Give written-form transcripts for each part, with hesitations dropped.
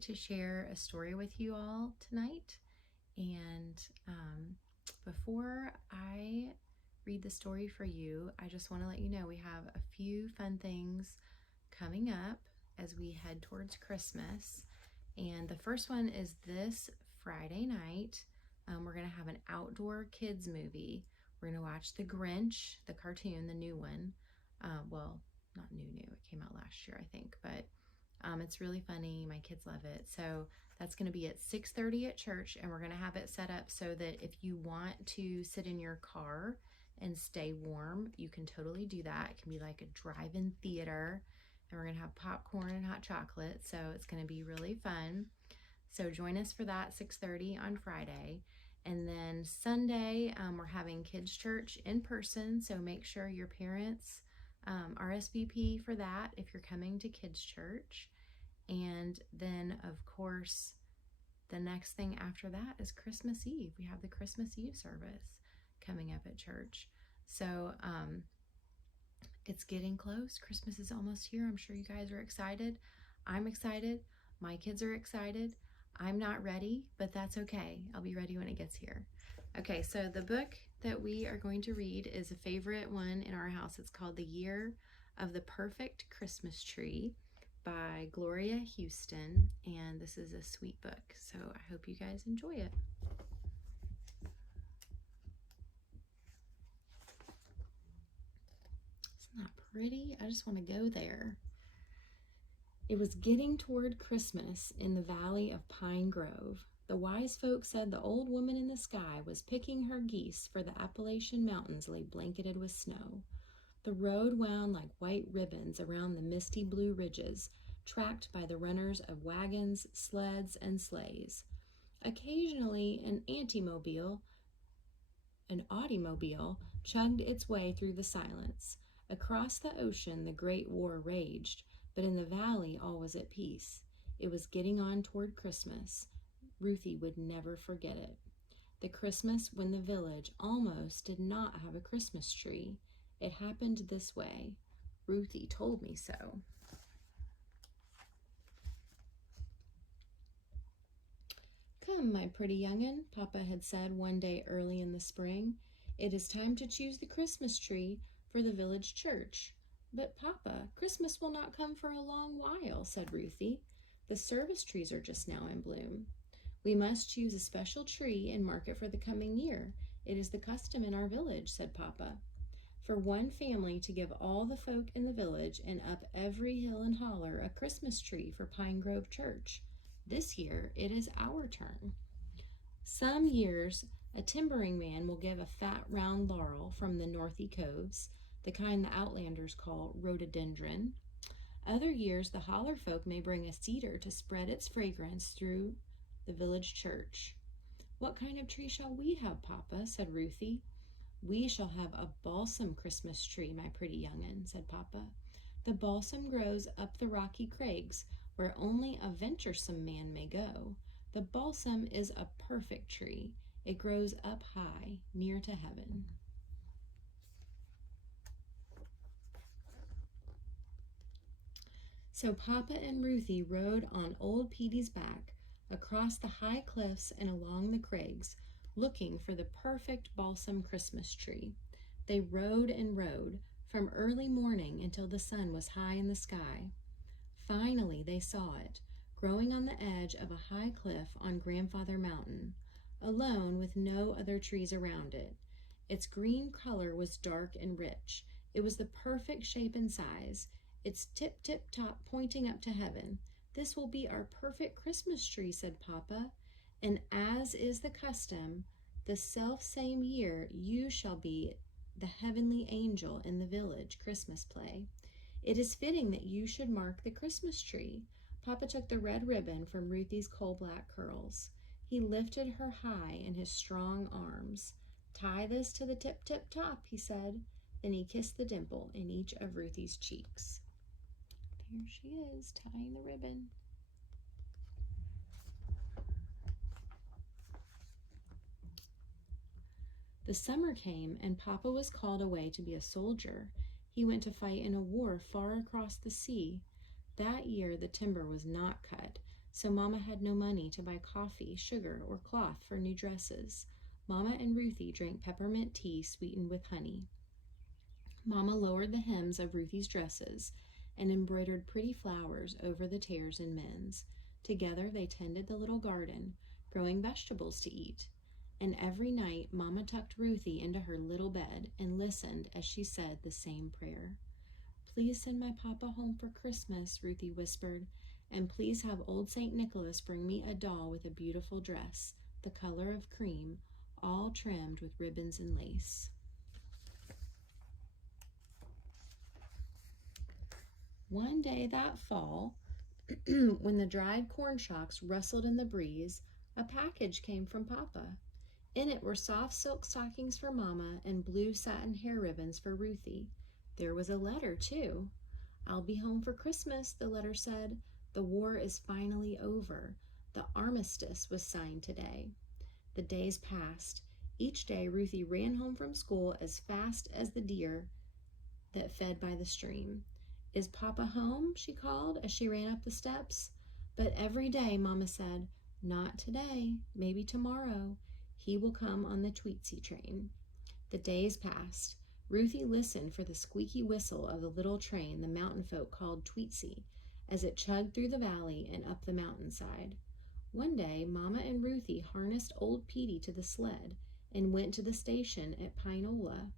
wanted to share a story with you all tonight. And before I read the story for you, I just want to let you know we have a few fun things coming up as we head towards Christmas. And the first one is this Friday night. We're going to have an outdoor kids movie. We're going to watch The Grinch, the cartoon, the new one. Well, not new. It came out last year, I think, but it's really funny. My kids love it. So that's going to be at 6:30 at church, and we're going to have it set up so that if you want to sit in your car and stay warm, you can totally do that. It can be like a drive-in theater, and we're going to have popcorn and hot chocolate. So it's going to be really fun. So join us for that 6:30 on Friday. And then Sunday, we're having kids church in person. So make sure your parents RSVP for that if you're coming to kids church. And then, of course, the next thing after that is Christmas Eve. We have the Christmas Eve service coming up at church. So it's getting close. Christmas is almost here. I'm sure you guys are excited. I'm excited. My kids are excited. I'm not ready, but that's okay. I'll be ready when it gets here. Okay, so the book that we are going to read is a favorite one in our house. It's called The Year of the Perfect Christmas Tree by Gloria Houston, and this is a sweet book, so I hope you guys enjoy it. Isn't that pretty? I just want to go there. It was getting toward Christmas in the valley of Pine Grove. The wise folk said the old woman in the sky was picking her geese, for the Appalachian Mountains lay blanketed with snow. The road wound like white ribbons around the misty blue ridges, tracked by the runners of wagons, sleds, and sleighs. Occasionally, an automobile chugged its way through the silence. Across the ocean, the Great War raged, but in the valley, all was at peace. It was getting on toward Christmas. Ruthie would never forget it. The Christmas when the village almost did not have a Christmas tree. It happened this way. Ruthie told me so. Come, my pretty young'un, Papa had said one day early in the spring. It is time to choose the Christmas tree for the village church. But, Papa, Christmas will not come for a long while, said Ruthie. The service trees are just now in bloom. We must choose a special tree and mark it for the coming year. It is the custom in our village, said Papa. For one family to give all the folk in the village and up every hill and holler a Christmas tree for Pine Grove Church. This year, it is our turn. Some years, a timbering man will give a fat round laurel from the Northy Coves, the kind the Outlanders call rhododendron. Other years, the holler folk may bring a cedar to spread its fragrance through the village church. What kind of tree shall we have, Papa? Said Ruthie. We shall have a balsam Christmas tree, my pretty young'un, said Papa. The balsam grows up the rocky crags, where only a venturesome man may go. The balsam is a perfect tree. It grows up high, near to heaven. So Papa and Ruthie rode on old Petey's back, across the high cliffs and along the crags, looking for the perfect balsam Christmas tree. They rode and rode, from early morning until the sun was high in the sky. Finally they saw it, growing on the edge of a high cliff on Grandfather Mountain, alone with no other trees around it. Its green color was dark and rich. It was the perfect shape and size, its tip-tip-top pointing up to heaven. This will be our perfect Christmas tree, said Papa, and as is the custom, the self-same year you shall be the heavenly angel in the village Christmas play. It is fitting that you should mark the Christmas tree. Papa took the red ribbon from Ruthie's coal-black curls. He lifted her high in his strong arms. Tie this to the tip-tip-top, he said. Then he kissed the dimple in each of Ruthie's cheeks. There she is, tying the ribbon. The summer came, and Papa was called away to be a soldier. He went to fight in a war far across the sea. That year the timber was not cut, So Mama had no money to buy coffee, sugar, or cloth for new dresses. Mama and Ruthie drank peppermint tea sweetened with honey. Mama lowered the hems of Ruthie's dresses and embroidered pretty flowers over the tears in men's. Together they tended the little garden, growing vegetables to eat. And every night Mama tucked Ruthie into her little bed and listened as she said the same prayer. "Please send my papa home for Christmas," Ruthie whispered, "and please have old St. Nicholas bring me a doll with a beautiful dress, the color of cream, all trimmed with ribbons and lace." One day that fall, when the dried corn shocks rustled in the breeze, a package came from Papa. In it were soft silk stockings for Mama and blue satin hair ribbons for Ruthie. There was a letter, too. "I'll be home for Christmas," the letter said. "The war is finally over. The armistice was signed today." The days passed. Each day Ruthie ran home from school as fast as the deer that fed by the stream. "Is Papa home?" she called as she ran up the steps. But every day Mama said, "Not today, maybe tomorrow. He will come on the Tweetsy train." The days passed. Ruthie listened for the squeaky whistle of the little train the mountain folk called Tweetsy as it chugged through the valley and up the mountainside. One day Mama and Ruthie harnessed old Petey to the sled and went to the station at Pinola.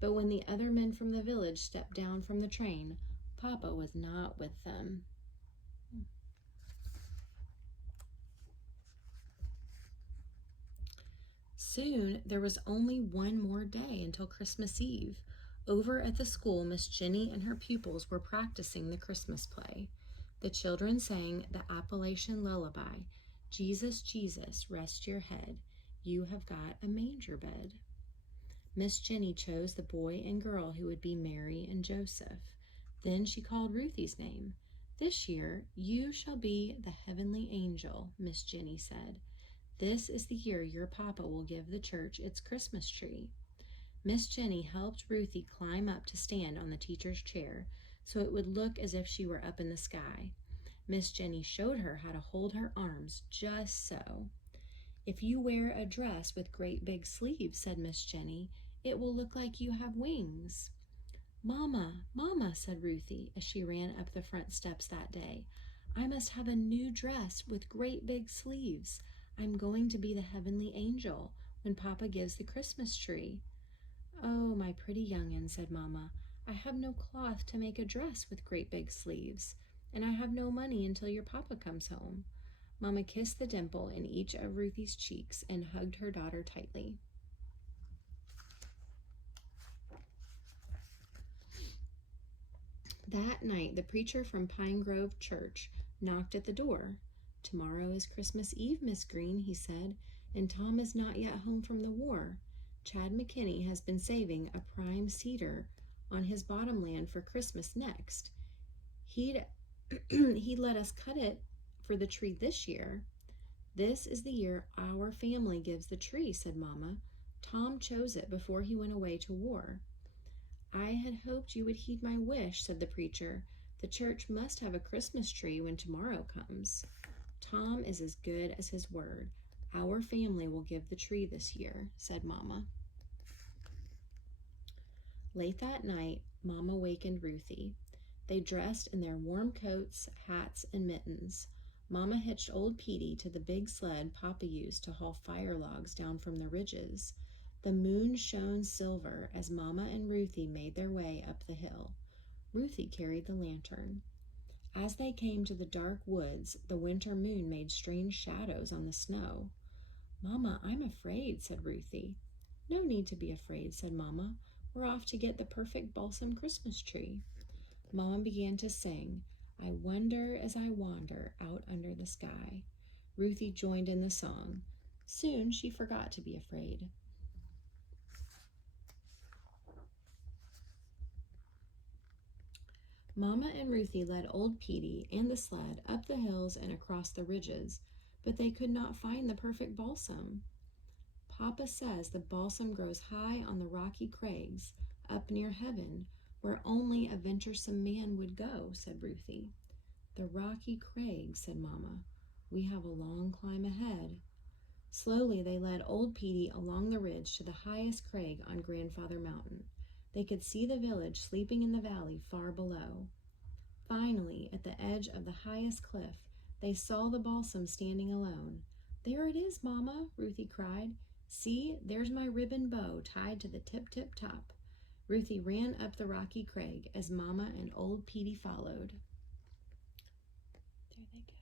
But when the other men from the village stepped down from the train, Papa was not with them. Soon there was only one more day until Christmas Eve. Over at the school, Miss Jenny and her pupils were practicing the Christmas play. The children sang the Appalachian lullaby, "Jesus, Jesus, rest your head. You have got a manger bed." Miss Jenny chose the boy and girl who would be Mary and Joseph. Then she called Ruthie's name. "This year you shall be the heavenly angel," Miss Jenny said. "This is the year your papa will give the church its Christmas tree." Miss Jenny helped Ruthie climb up to stand on the teacher's chair so it would look as if she were up in the sky. Miss Jenny showed her how to hold her arms just so. "If you wear a dress with great big sleeves," said Miss Jenny, "it will look like you have wings." "Mama, Mama," said Ruthie as she ran up the front steps that day, "I must have a new dress with great big sleeves. I'm going to be the heavenly angel when Papa gives the Christmas tree." "Oh, my pretty young'un," said Mama, "I have no cloth to make a dress with great big sleeves, and I have no money until your papa comes home." Mama kissed the dimple in each of Ruthie's cheeks and hugged her daughter tightly. That night, the preacher from Pine Grove Church knocked at the door. "Tomorrow is Christmas Eve, Miss Green," he said, "and Tom is not yet home from the war. Chad McKinney has been saving a prime cedar on his bottomland for Christmas next. He'd let us cut it for the tree this year." "This is the year our family gives the tree," said Mama. "Tom chose it before he went away to war." "I had hoped you would heed my wish," said the preacher. "The church must have a Christmas tree when tomorrow comes." "Tom is as good as his word. Our family will give the tree this year," said Mama. Late that night, Mama wakened Ruthie. They dressed in their warm coats, hats, and mittens. Mama hitched old Petey to the big sled Papa used to haul fire logs down from the ridges. The moon shone silver as Mama and Ruthie made their way up the hill. Ruthie carried the lantern. As they came to the dark woods, the winter moon made strange shadows on the snow. "Mama, I'm afraid," said Ruthie. "No need to be afraid," said Mama. "We're off to get the perfect balsam Christmas tree." Mama began to sing, "I wonder as I wander out under the sky." Ruthie joined in the song. Soon she forgot to be afraid. Mama and Ruthie led old Petey and the sled up the hills and across the ridges, but they could not find the perfect balsam. "Papa says the balsam grows high on the rocky crags, up near heaven, where only a venturesome man would go," said Ruthie. "The rocky crags," said Mama. We have a long climb ahead." Slowly they led old Petey along the ridge to the highest crag on Grandfather Mountain. They could see the village sleeping in the valley far below. Finally, at the edge of the highest cliff, they saw the balsam standing alone. "There it is, Mama," Ruthie cried. "See, there's my ribbon bow tied to the tip top." Ruthie ran up the rocky crag as Mama and old Petey followed. There they go.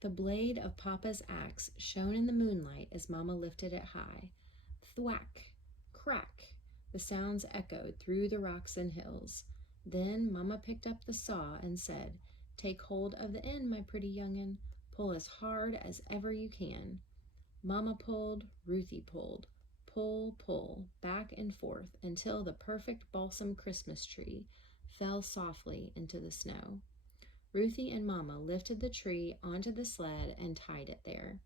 The blade of Papa's axe shone in the moonlight as Mama lifted it high. Thwack, crack, the sounds echoed through the rocks and hills. Then Mama picked up the saw and said, "Take hold of the end, my pretty young'un. Pull as hard as ever you can." Mama pulled, Ruthie pulled. Pull, pull, back and forth until the perfect balsam Christmas tree fell softly into the snow. Ruthie and Mama lifted the tree onto the sled and tied it there.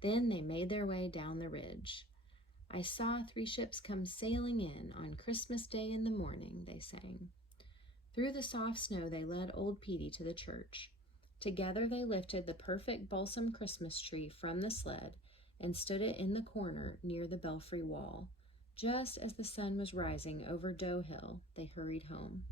Then they made their way down the ridge. "I saw 3 ships come sailing in on Christmas Day in the morning," they sang. Through the soft snow they led old Petey to the church. Together they lifted the perfect balsam Christmas tree from the sled and stood it in the corner near the belfry wall. Just as the sun was rising over Doe Hill, they hurried home.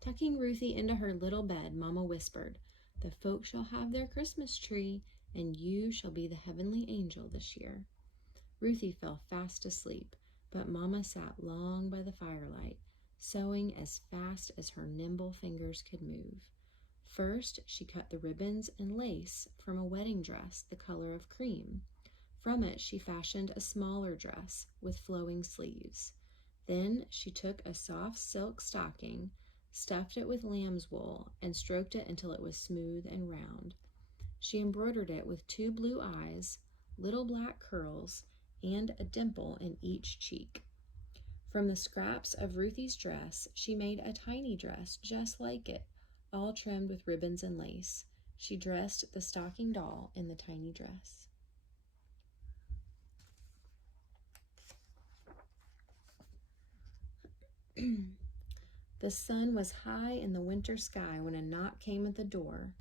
Tucking Ruthie into her little bed, Mama whispered, "The folk shall have their Christmas tree, and you shall be the heavenly angel this year." Ruthie fell fast asleep, but Mama sat long by the firelight, sewing as fast as her nimble fingers could move. First, she cut the ribbons and lace from a wedding dress the color of cream. From it, she fashioned a smaller dress with flowing sleeves. Then she took a soft silk stocking, stuffed it with lamb's wool, and stroked it until it was smooth and round. She embroidered it with 2 blue eyes, little black curls, and a dimple in each cheek. From the scraps of Ruthie's dress, she made a tiny dress just like it, all trimmed with ribbons and lace. She dressed the stocking doll in the tiny dress. The sun was high in the winter sky when a knock came at the door.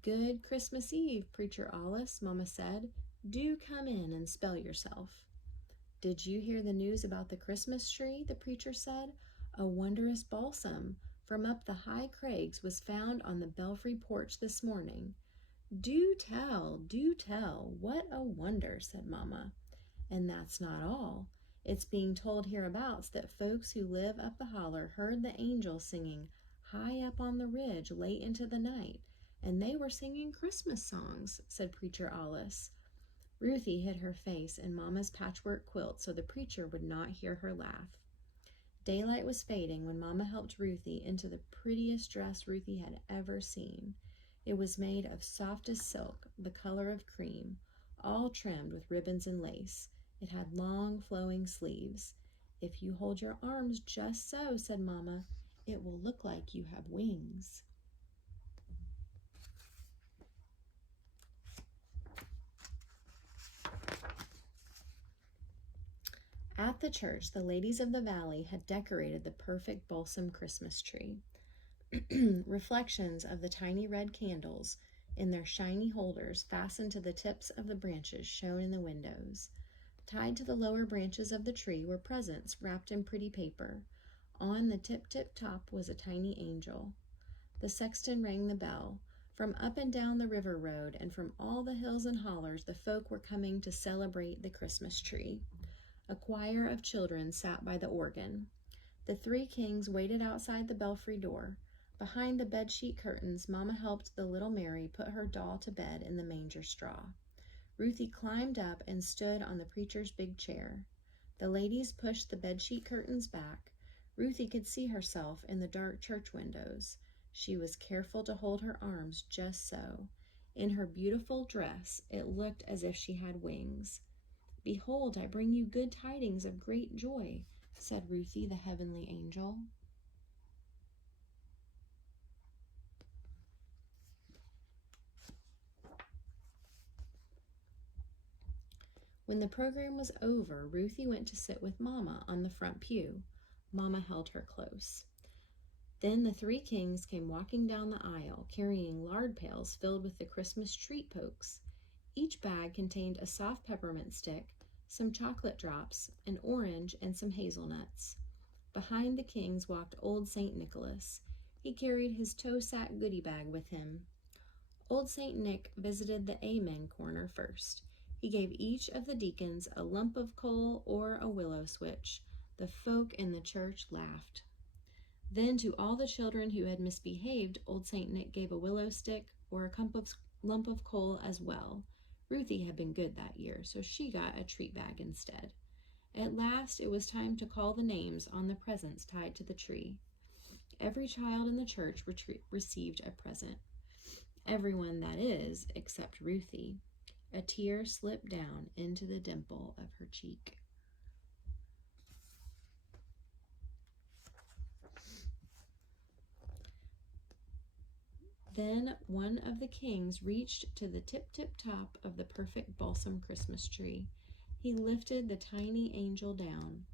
"Good Christmas Eve, Preacher Alice," Mama said. "Do come in and spell yourself." "Did you hear the news about the Christmas tree?" the preacher said. "A wondrous balsam from up the high crags was found on the belfry porch this morning." Do tell, what a wonder," said Mama. "And that's not all. It's being told hereabouts that folks who live up the holler heard the angels singing high up on the ridge late into the night, and they were singing Christmas songs," said Preacher Alice. Ruthie hid her face in Mama's patchwork quilt so the preacher would not hear her laugh. Daylight was fading when Mama helped Ruthie into the prettiest dress Ruthie had ever seen. It was made of softest silk, the color of cream, all trimmed with ribbons and lace. It had long, flowing sleeves. "If you hold your arms just so," said Mama, "it will look like you have wings." At the church, the ladies of the valley had decorated the perfect balsam Christmas tree. Reflections of the tiny red candles in their shiny holders fastened to the tips of the branches shone in the windows. Tied to the lower branches of the tree were presents wrapped in pretty paper. On the tip top was a tiny angel. The sexton rang the bell. From up and down the river road and from all the hills and hollers the folk were coming to celebrate the Christmas tree. A choir of children sat by the organ. The 3 kings waited outside the belfry door. Behind the bedsheet curtains, Mama helped the little Mary put her doll to bed in the manger straw. Ruthie climbed up and stood on the preacher's big chair. The ladies pushed the bedsheet curtains back. Ruthie could see herself in the dark church windows. She was careful to hold her arms just so. In her beautiful dress, it looked as if she had wings. "Behold, I bring you good tidings of great joy," said Ruthie, the heavenly angel. When the program was over, Ruthie went to sit with Mama on the front pew. Mama held her close. Then the three kings came walking down the aisle, carrying lard pails filled with the Christmas treat pokes. Each bag contained a soft peppermint stick, some chocolate drops, an orange, and some hazelnuts. Behind the kings walked old St. Nicholas. He carried his toe sack goodie bag with him. Old St. Nick visited the Amen corner first. He gave each of the deacons a lump of coal or a willow switch. The folk in the church laughed. Then to all the children who had misbehaved, old St. Nick gave a willow stick or a lump of coal as well. Ruthie had been good that year, so she got a treat bag instead. At last it was time to call the names on the presents tied to the tree. Every child in the church received a present. Everyone, that is, except Ruthie. A tear slipped down into the dimple of her cheek. Then one of the kings reached to the tip-tip-top of the perfect balsam Christmas tree. He lifted the tiny angel down.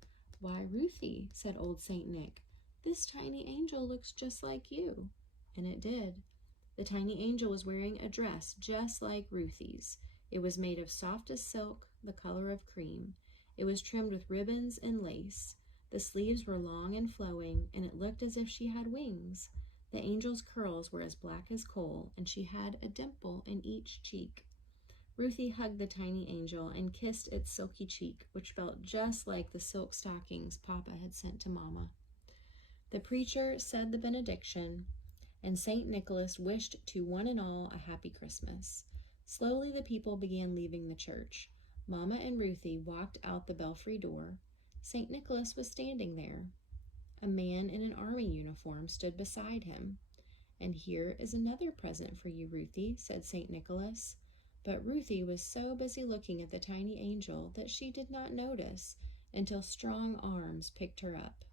"Why, Ruthie," said old St. Nick, "this tiny angel looks just like you." And it did. The tiny angel was wearing a dress just like Ruthie's. It was made of softest silk, the color of cream. It was trimmed with ribbons and lace. The sleeves were long and flowing, and it looked as if she had wings. The angel's curls were as black as coal, and she had a dimple in each cheek. Ruthie hugged the tiny angel and kissed its silky cheek, which felt just like the silk stockings Papa had sent to Mama. The preacher said the benediction, and St. Nicholas wished to one and all a happy Christmas. Slowly the people began leaving the church. Mama and Ruthie walked out the belfry door. St. Nicholas was standing there. A man in an army uniform stood beside him. "And here is another present for you, Ruthie," said St. Nicholas. But Ruthie was so busy looking at the tiny angel that she did not notice until strong arms picked her up.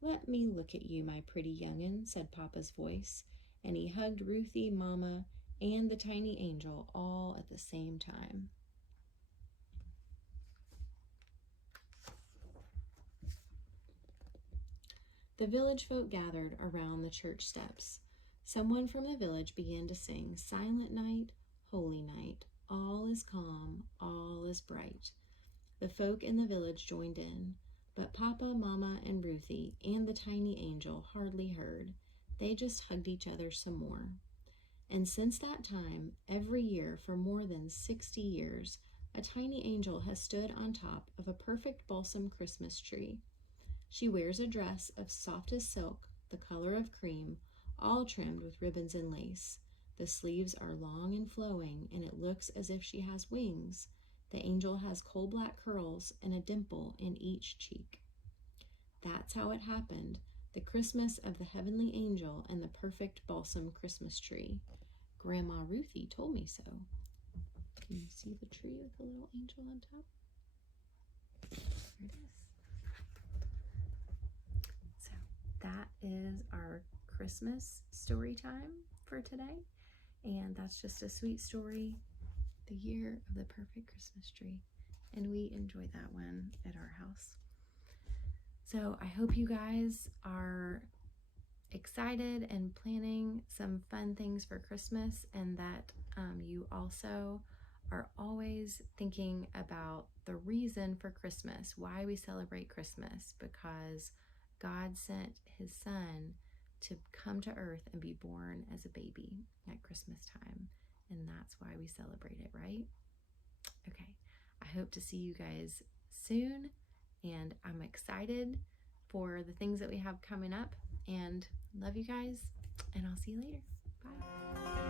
"Let me look at you, my pretty young'un," said Papa's voice, and he hugged Ruthie, Mama, and the tiny angel all at the same time. The village folk gathered around the church steps. Someone from the village began to sing, "Silent night, holy night, all is calm, all is bright." The folk in the village joined in, but Papa, Mama, and Ruthie, and the tiny angel hardly heard. They just hugged each other some more. And since that time, every year for more than 60 years, a tiny angel has stood on top of a perfect balsam Christmas tree. She wears a dress of softest silk, the color of cream, all trimmed with ribbons and lace. The sleeves are long and flowing, and it looks as if she has wings. The angel has coal-black curls and a dimple in each cheek. That's how it happened, the Christmas of the heavenly angel and the perfect balsam Christmas tree. Grandma Ruthie told me so. Can you see the tree with the little angel on top? There it is. So that is our Christmas story time for today. And that's just a sweet story, the year of the perfect Christmas tree. And we enjoyed that one at our house. So I hope you guys are excited and planning some fun things for Christmas, and that you also are always thinking about the reason for Christmas, why we celebrate Christmas, because God sent his son to come to earth and be born as a baby at Christmas time, and that's why we celebrate it, right? Okay, I hope to see you guys soon, and I'm excited for the things that we have coming up, and love you guys, and I'll see you later. Bye.